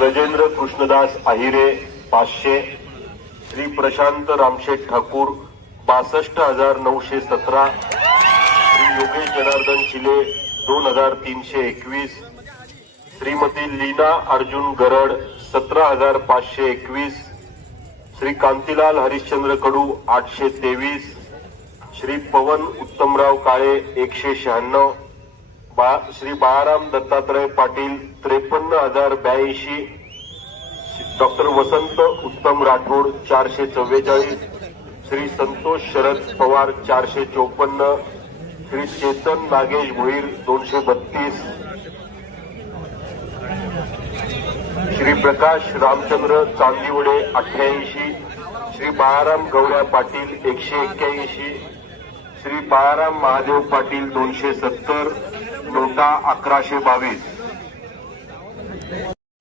गजेंद्र कृष्णदास आहिरे 500, श्री प्रशांत रामशेठ ठाकूर 62,917, श्री योगेश जनार्दन चिले 2,321, श्रीमती लीना अर्जुन गरड 17,521, श्री कांतीलाल हरिश्चंद्र कडू 823, श्री पवन उत्तमराव काळे 196, Shri Balaram Dattatray Patil 53,082, doctor वसंत उत्तम राठोड 444, श्री संतोष शरद पवार 454, श्री चेतन नागेश भोईर 232, श्री प्रकाश रामचंद्र चांदिवडे 88, श्री बाळाराम गवळ्या पाटील 181, श्री बाळाराम महादेव पाटील 270, नोटा 1122.